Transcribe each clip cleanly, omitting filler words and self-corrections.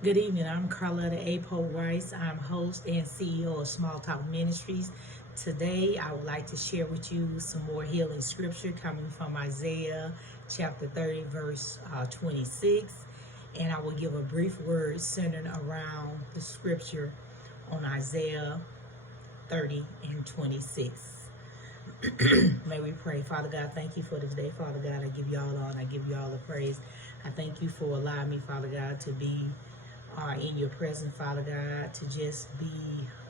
Good evening. I'm Carletta A. Poe Rice. I'm host and CEO of Small Talk Ministries. Today, I would like to share with you some more healing scripture coming from Isaiah chapter 30, verse 26. And I will give a brief word centered around the scripture on Isaiah 30 and 26. May we pray. Father God, thank you for this day. Father God, I give you all the honor. I give you all the praise. I thank you for allowing me, Father God, to be in your presence, Father God, to just be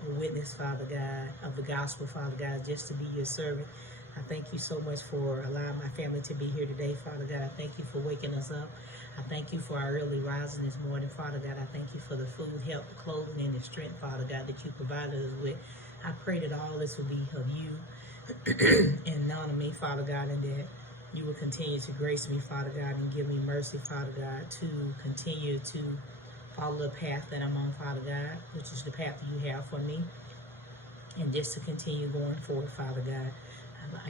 a witness, Father God, of the gospel, Father God, just to be your servant. I thank you so much for allowing my family to be here today, Father God. I thank you for waking us up. I thank you for our early rising this morning, Father God. I thank you for the food, health, clothing, and the strength, Father God, that you provided us with. I pray that all this will be of you and none of me, Father God, and that you will continue to grace me, Father God, and give me mercy, Father God, to continue to follow the path that I'm on, Father God, which is the path that you have for me, and just to continue going forward, Father God.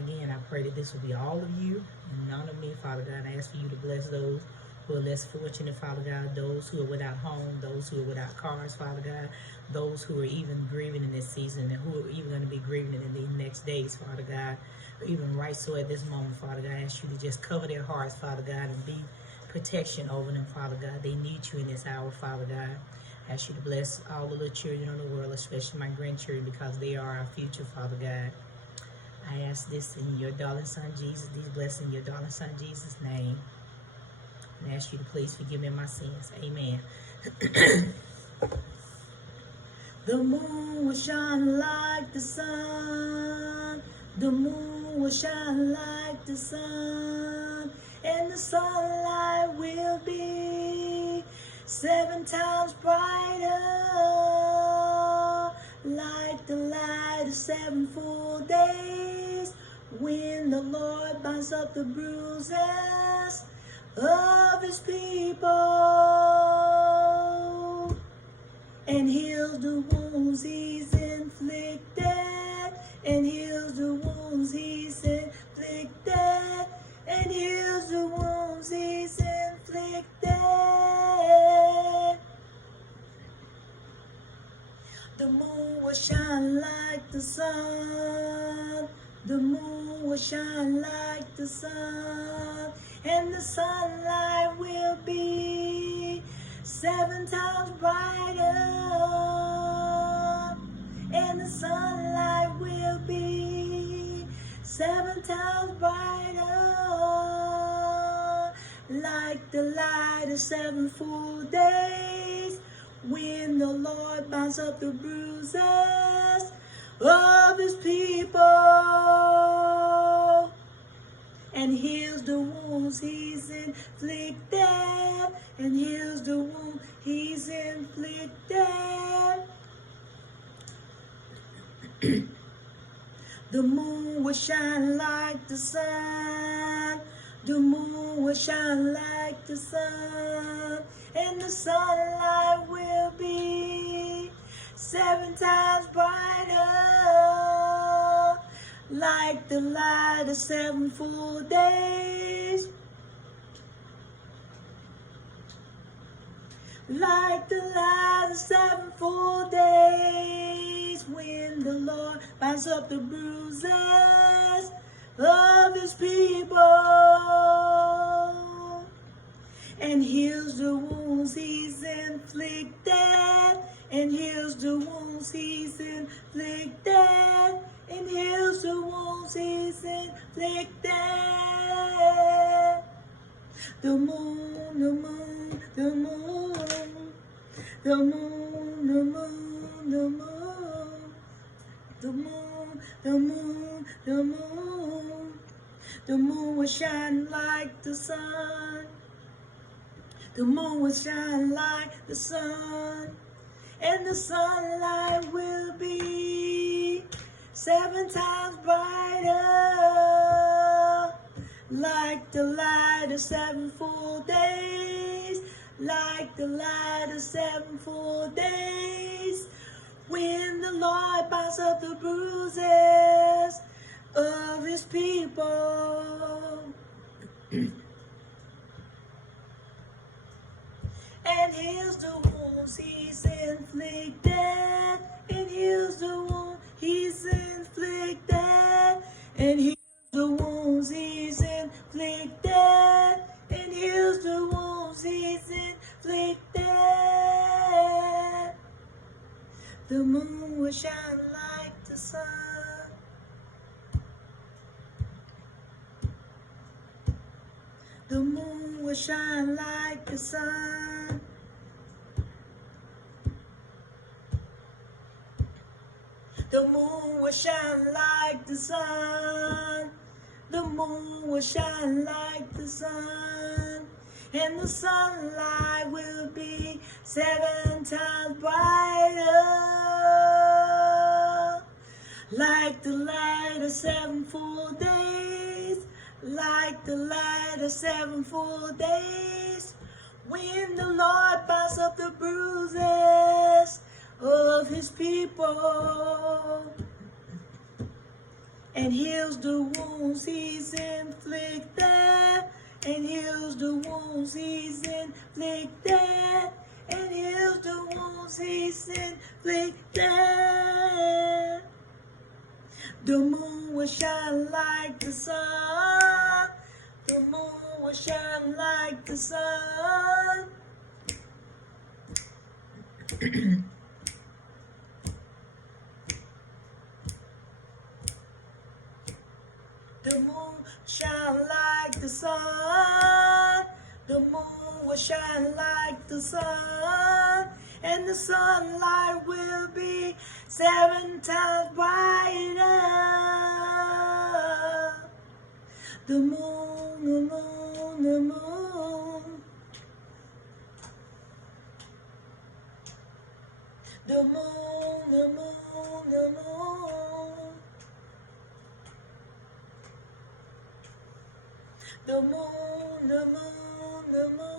Again, I pray that this will be all of you and none of me, Father God. I ask for you to bless those who are less fortunate, Father God, those who are without home, those who are without cars, Father God, those who are even grieving in this season and who are even going to be grieving in the next days, Father God, or even right so at this moment, Father God. I ask you to just cover their hearts, Father God, and be protection over them, Father God. They need you in this hour, Father God. I ask you to bless all the little children in the world, especially my grandchildren, because they are our future, Father God. I ask this in your darling son Jesus, these blessings in your darling son Jesus' name. And I ask you to please forgive me my sins. Amen. The moon will shine like the sun. The moon will shine like the sun. And the sunlight will be 7 times brighter. Like the light of 7 full days. When the Lord binds up the bruises of his people and heals the wounds he's inflicted, and heals the wounds he's inflicted, and heals the wounds he's inflicted. The moon will shine like the sun. The moon will shine like the sun. And the sunlight will be 7 times brighter. And the sunlight will be 7 times brighter. Like the light of 7 full days. When the Lord binds up the bruises of his people and heals the wounds he's inflicted, and heals the wound he's inflicted. The moon will shine like the sun. The moon will shine like the sun. And the sunlight will be 7 times brighter. Like the light of 7 full days. Like the light of 7 full days. When the Lord binds up the bruises of his people and heals the wounds he's inflicted, and heals the wounds he's inflicted, and heals the wounds he's inflicted. The moon, the moon, the moon, the moon, the moon, the moon, the moon, the moon, the moon. The moon will shine like the sun. The moon will shine like the sun. And the sunlight will be 7 times brighter. Like the light of 7 full days. Like the light of 7 full days. When the Lord binds up the bruises of his people and heals the wounds he's inflicted, and heals the wounds he's inflicted, and heals the wounds he's inflicted, and heals the wounds he's inflicted. The moon will shine like the sun. The moon will shine like the sun. The moon will shine like the sun. The moon will shine like the sun. And the sunlight will be 7 times brighter. Like the light of 7 full days. Like the light of 7 full days. When the Lord binds up the bruises of his people and heals the wounds he's inflicted, and heals the wounds he's inflicted, and heals the wounds he's inflicted. The moon will shine like the sun. The moon will shine like the sun. The moon shine like the sun. The moon will shine like the sun. And the sunlight will be 7 times brighter. The moon, the moon, the moon. The moon, the moon, the moon. The moon, the moon, the moon.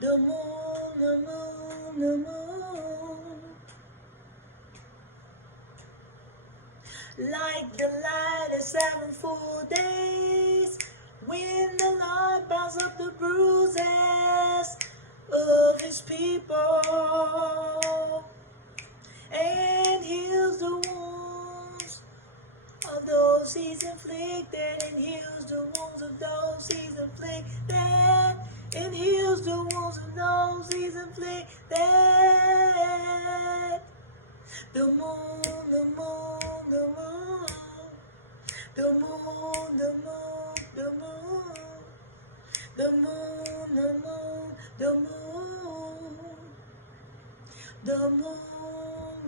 The moon, the moon, the moon. Like the light of 7 full days, when the Lord binds up the bruises of his people and heals the wounds of those he's inflicted, and heals the wounds of those he's inflicted, and heals the wounds of those he's inflicted. The moon, the moon, the moon. The moon, the moon, the moon. The moon, the moon, the moon. The moon,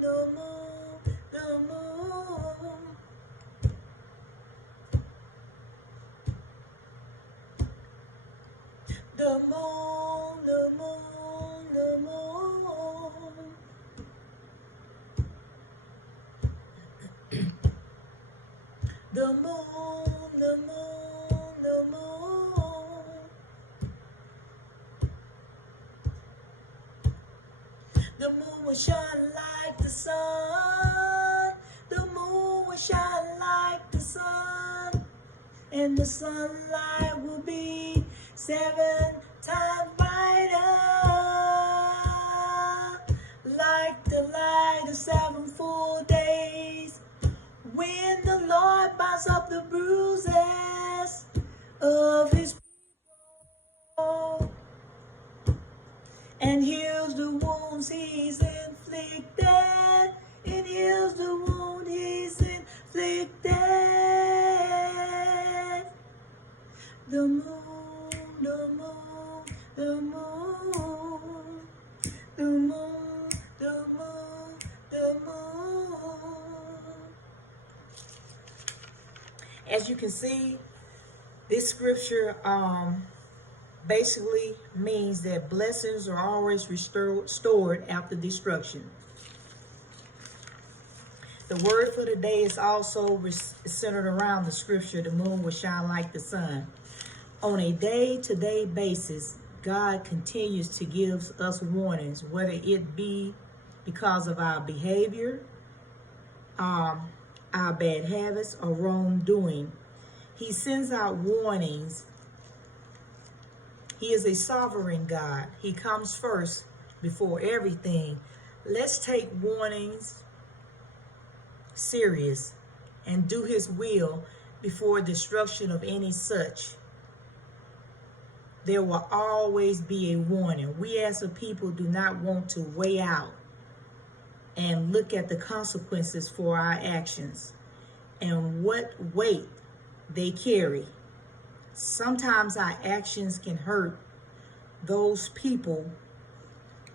the moon, the moon. The moon, the moon, the moon. The moon, the moon, the moon. The moon will shine like the sun. The moon will shine like the sun. And the sunlight will be 7 times brighter. Like the light of 7 full days, when the Lord binds up the bruises of his people and heals the wounds he's inflicted, and heals the wound he's inflicted. The moon, the moon, the moon, the moon, the moon, the moon. As you can see, this scripture basically means that blessings are always restored after destruction. The word for the day is also centered around the scripture, the moon will shine like the sun. On a day-to-day basis, God continues to give us warnings, whether it be because of our behavior, our bad habits, or wrongdoing. He sends out warnings. He is a sovereign God. He comes first before everything. Let's take warnings serious and do his will before destruction of any such. There will always be a warning. We as a people do not want to weigh out and look at the consequences for our actions and what weight they carry. Sometimes our actions can hurt those people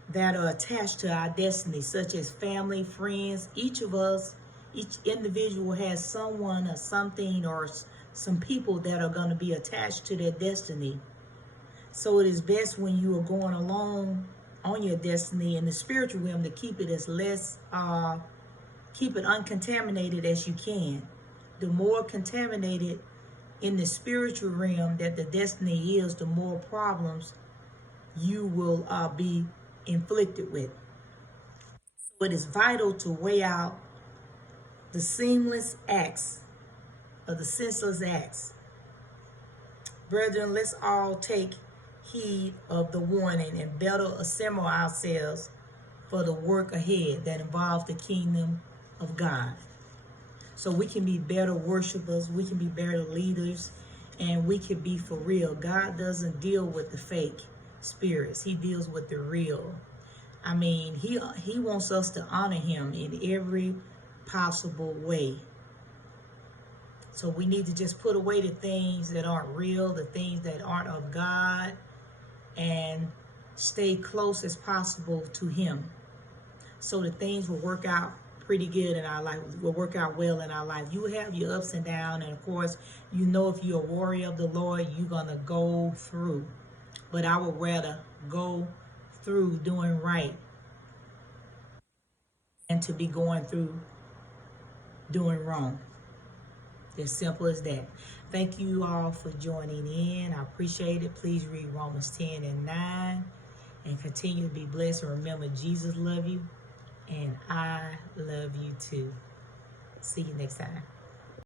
that are attached to our destiny, such as family, friends. Each of us, each individual has someone or something or some people that are going to be attached to their destiny. So it is best when you are going along on your destiny in the spiritual realm to keep it keep it uncontaminated as you can. The more contaminated in the spiritual realm that the destiny is, the more problems you will be inflicted with. So it is vital to weigh out the seamless acts or the senseless acts. Brethren, let's all take heed of the warning and better assemble ourselves for the work ahead that involves the kingdom of God. So we can be better worshipers, we can be better leaders, and we can be for real. God doesn't deal with the fake spirits. He deals with the real. I mean, he wants us to honor him in every possible way. So we need to just put away the things that aren't real, the things that aren't of God, and stay close as possible to him. So the things will work out pretty good in our life, will work out well in our life. You have your ups and downs, and of course, you know, if you're a warrior of the Lord, you're gonna go through. But I would rather go through doing right and to be going through doing wrong. As simple as that. Thank you all for joining in. I appreciate it. Please read Romans 10 and 9 and continue to be blessed. And remember, Jesus loves you and I love you too. See you next time.